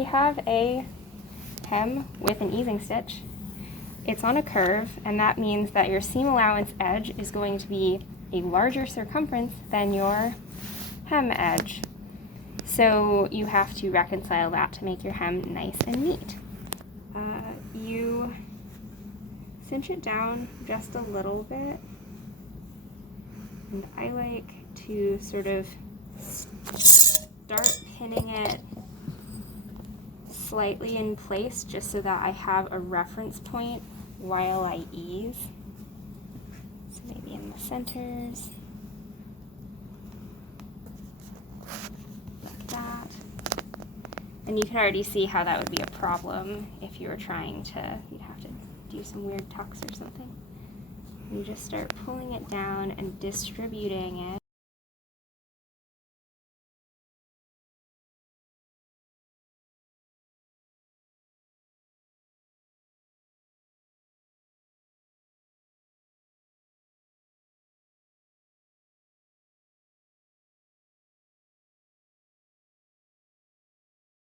We have a hem with an easing stitch. It's on a curve, and that means that your seam allowance edge is going to be a larger circumference than your hem edge. So you have to reconcile that to make your hem nice and neat. You cinch it down just a little bit, and I like to sort of start pinning it slightly in place just so that I have a reference point while I ease. So maybe in the centers, like that. And you can already see how that would be a problem if you were trying to, you'd have to do some weird tucks or something. You just start pulling it down and distributing